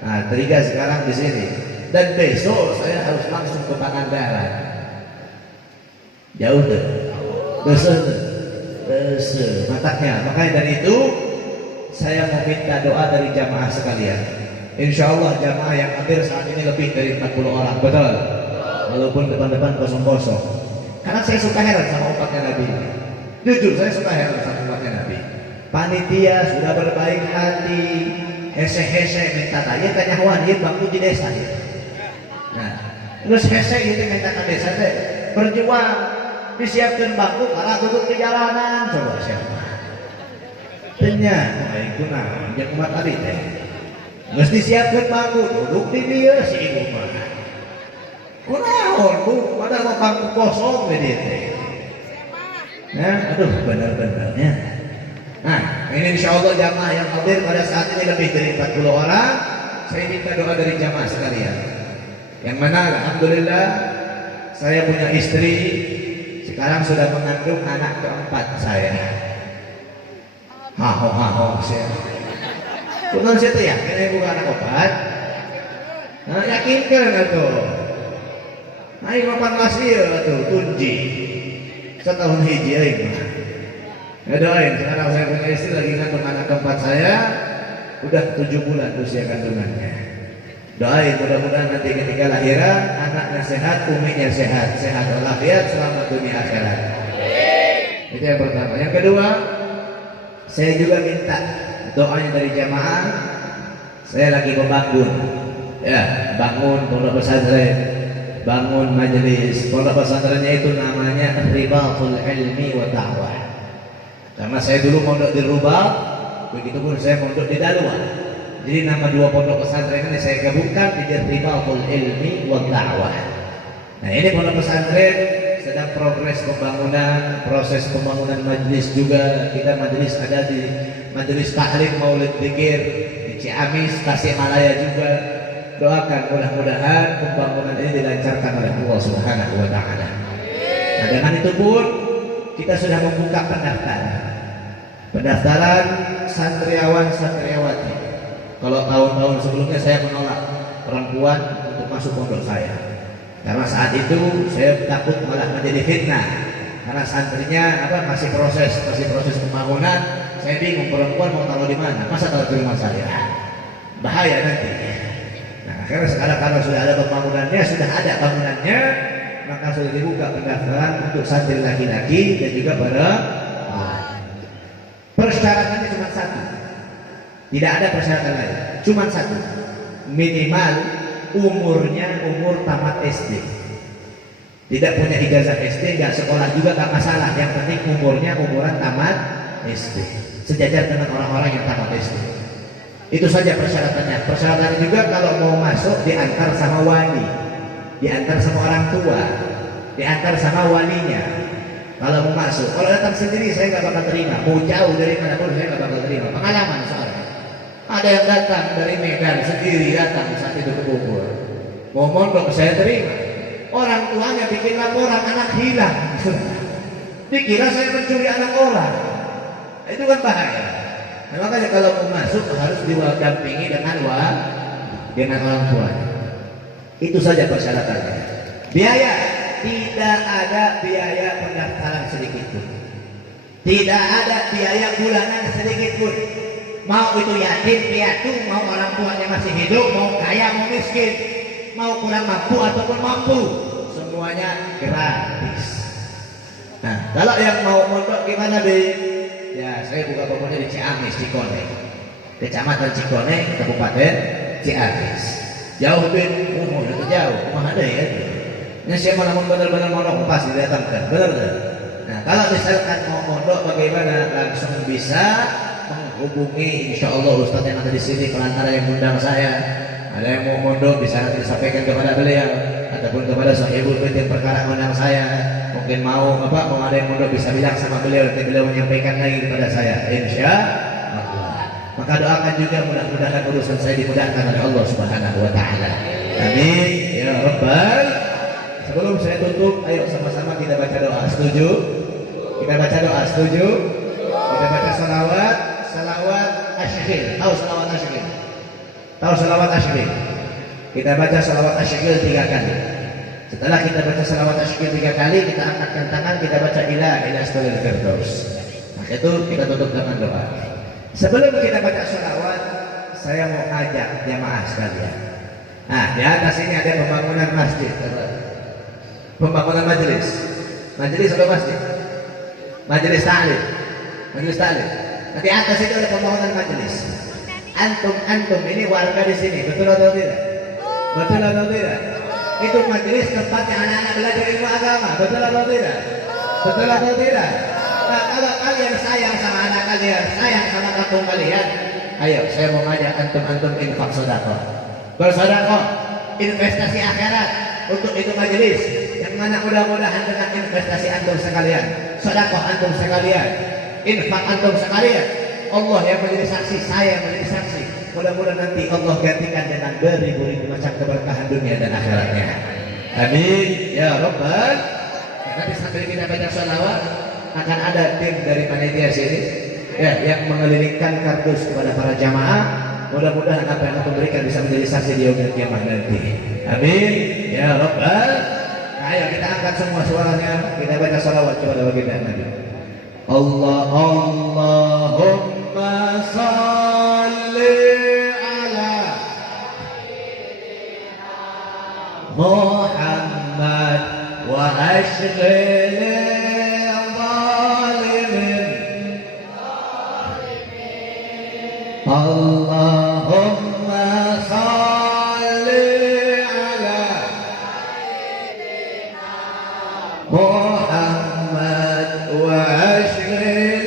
Nah, ketiga sekarang di sini. Dan besok saya harus langsung ke Pangandaran. Jauh tuh. Besok. Mataknya. Makanya dari itu saya mau minta doa dari jamaah sekalian. Insya Allah jamaah yang hadir saat ini lebih dari 40 orang. Betul. Walaupun depan-depan kosong-kosong. Karena saya suka heran sama umatnya Nabi. Jujur saya suka heran sama umatnya Nabi. Panitia sudah berbaik hati, hese-hese minta tanya kanyawan ieu bangku di desa ya. Nah, terus hese itu minta ke desa teh berjuang disiapkan bangku karena duduk di jalanan. Coba siapa? Tanya, aing kunaon jeung umat tadi teh. Geus disiapkeun bangku duduk di dieu si ibu mah. Kunaon Bu? Padahal mah bangku kosong we dieu teh. Nah, aduh bener-benernya. Nah, ini insya Allah jamaah yang hadir pada saat ini lebih dari 40 orang. Saya minta doa dari jamaah sekalian. Yang mana alhamdulillah saya punya istri, sekarang sudah mengandung anak keempat saya. Haho saya. Bukan saya tuh yakin ini bukan anak obat. Nah, yakinkan tuh. Nah, ini papan masih tuh tunji. Setahun hiji aing mah. Ya doain, sekarang saya punya istri lagi ngandung anak keempat saya, udah 7 bulan usia kandungannya. Doain mudah-mudahan nanti ketika lahiran anaknya sehat, uminya sehat, sehat walafiat selamat dunia akhirat. Itu yang pertama. Yang kedua, saya juga minta doanya dari jamaah. Saya lagi membangun, ya, bangun pondok pesantren, bangun majelis. Pondok pesantrennya itu namanya Ribatul Ilmi wa Da'wah. Karena saya dulu mondok di Rubak, begitu pun saya mondok di Dalwa. Jadi nama dua pondok pesantren ini saya gabungkan menjadi Ribatul Ilmi wa Da'wah. Nah, ini pondok pesantren sedang progres pembangunan, proses pembangunan majelis juga. Kita majelis ada di Majelis Tahlim Maulid Dzikir di Ciamis, Tasikmalaya juga. Doakan mudah-mudahan pembangunan ini dilancarkan oleh Allah Subhanahu wa taala. Nah, dengan itu pun kita sudah membuka pendaftaran santriawan-santriawati. Kalau tahun-tahun sebelumnya saya menolak perempuan untuk masuk pondok saya, karena saat itu saya takut malah menjadi fitnah. Karena santrinya masih proses pembangunan. Saya bingung perempuan mau taruh di mana, masa taruh di rumah saya, bahaya nanti. Nah, akhirnya sekarang karena sudah ada pembangunannya, sudah ada bangunannya, maka sudah dibuka pendaftaran untuk santri laki-laki dan juga perempuan. Persyaratannya cuma satu, tidak ada persyaratan lain, cuma satu, minimal umurnya umur tamat SD. Tidak punya ijazah SD, nggak sekolah juga nggak masalah, yang penting umurnya umuran tamat SD, sejajar dengan orang-orang yang tamat SD. Itu saja persyaratannya. Persyaratannya juga kalau mau masuk diantar sama wali, diantar sama orang tua, diantar sama walinya. Kalau mau masuk, kalau datang sendiri saya nggak bakal terima. Mau jauh dari mana pun saya nggak bakal terima. Pengalaman soalnya. Ada yang datang dari Medan sendiri datang saat itu ke Bogor. Mau mondok saya terima. Orang tuanya bikin laporan anak hilang. Dikira saya mencuri anak orang. Itu kan bahaya. Nah, makanya kalau mau masuk harus diwadampingi dengan orang tuanya. Itu saja persyaratannya. Biaya, tidak ada biaya pendaftaran sedikit pun. Tidak ada biaya bulanan sedikit pun. Mau itu yatim piatu, mau orang tuanya masih hidup, mau kaya mau miskin, mau kurang mampu ataupun mampu, semuanya gratis. Nah, kalau yang mau mondok gimana, Be? Ya, saya buka pokoknya di Ciamis, Cikone, Kecamatan Cikone, Kabupaten Ciamis. Jauh, Be? Oh, itu jauh. Mana ada ya? Ini siapa namun benar-benar mondok pasti datangkan, benar-benar. Nah, kalau misalkan mau mondok bagaimana? Langsung bisa menghubungi, insya Allah Ustadz yang ada di sini, perantara yang undang saya. Ada yang mau mondok bisa nanti disampaikan kepada beliau ataupun kepada sahibul bait yang perkara undang saya. Mungkin mau ada yang mondok bisa bilang sama beliau, nanti beliau menyampaikan lagi kepada saya, insya Allah. Maka doakan juga mudah-mudahan urusan saya dimudahkan oleh Allah Subhanahu wa taala. Amin ya rabbal. Sebelum saya tutup, ayo sama-sama kita baca doa. Setuju? Kita baca doa, setuju? Kita baca salawat asyhil. Tahu salawat asyhil? Tahu salawat asyhil? Kita baca salawat asyhil 3 kali. Setelah kita baca salawat asyhil 3 kali, kita angkatkan tangan, kita baca ila asfalil firdaus. Maka itu kita tutup dengan doa. Sebelum kita baca salawat, saya mau ajak jamaah sekalian. Nah, di atas ini ada pembangunan masjid, pembangunan majelis atau masjid, majelis ta'lim. Nah, di atas itu ada pembangunan majelis. Antum ini warga di sini, betul atau tidak? Betul atau tidak? Itu majelis tempat yang anak-anak belajar ilmu agama, betul atau tidak? Betul atau tidak? Nah, kalau kalian sayang sama anak kalian, sayang sama kampung kalian, ayo saya mau ngajak antum infak sedekah. Bersedekah, investasi akhirat untuk itu majelis. Yang mana mudah-mudahan dengan investasi antum sekalian, sedekah antum sekalian, infak antum sekalian, Allah yang menjadi saksi, saya yang menjadi saksi. Mudah-mudahan nanti Allah gantikan dengan beribu-ribu macam keberkahan dunia dan akhiratnya. Amin ya rabbal. Nanti sambil kita baca sholawat akan ada tim dari panitia sini ya yang mengelilingkan kardus kepada para jamaah. Mudah-mudahan apa yang kita berikan bisa menjadi saksi di yaumil kiamah nanti. Amin ya rabbal. Nah, ayo kita angkat semua suaranya, kita baca sholawat kepada baginda Nabi. Allahumma salli ala Muhammad wa ashghil zalimin. Allahumma salli ala Muhammad wa ashghil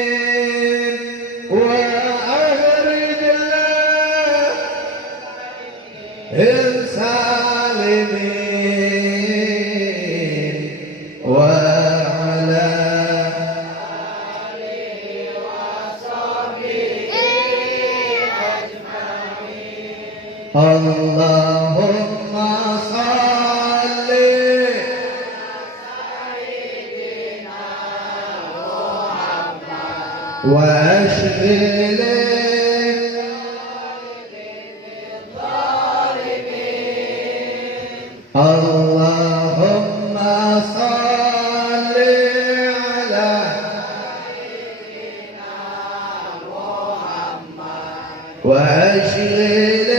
بالظالمين وأخرجنا السالمين وعلى آله وصحبه أجمعين. اللهم صل وأشغل اللهم صل على وأشغل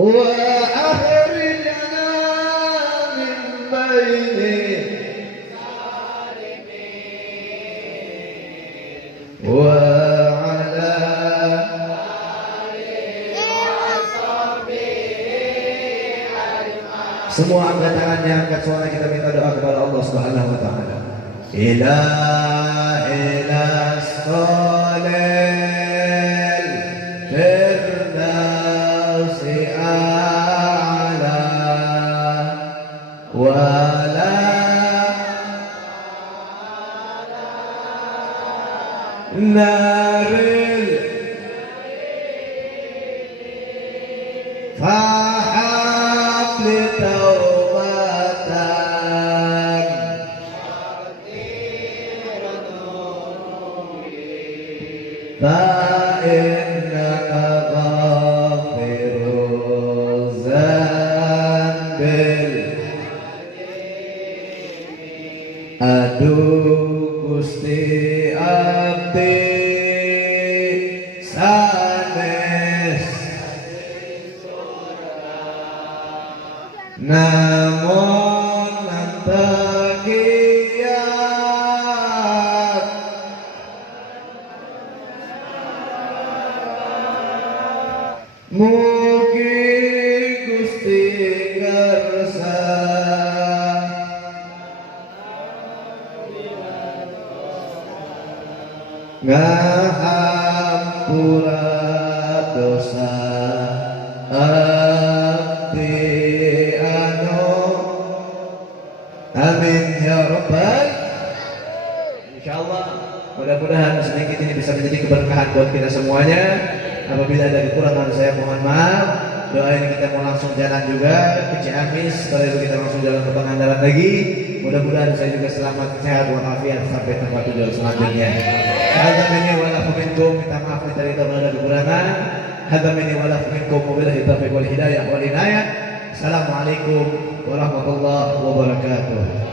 وأخرجنا من بين وعلى آله وصحبه أجمعين. Semua angkat tangannya, angkat suara, kita minta doa kepada Allah Subhanahu wa taala. Ila solel firdausi a'la wala naril fahab li taubatan fa'innaka ghafiruz zanbil. Aduh Gusti abdi sanes namun nantakiat mugi Gusti kersa ngahampura dosa abdi anu. Amin ya rabbal. Insyaallah mudah-mudahan sedikit ini bisa menjadi keberkahan buat kita semuanya. Apabila ada kekurangan saya mohon maaf. Doa ini kita mau langsung jalan juga ke Ciamis, setelah itu kita langsung jalan ke Pangandaran lagi. Mudah-mudahan saya juga selamat, sehat walafiat sampai tempat tujuan selanjutnya. Hadza minni wa lakum minkum, minta maaf kita ada kekurangan. Hadza minni wa lakum minkum, wabillahi taufiq wal hidayah wal inayah. Assalamualaikum warahmatullahi wabarakatuh.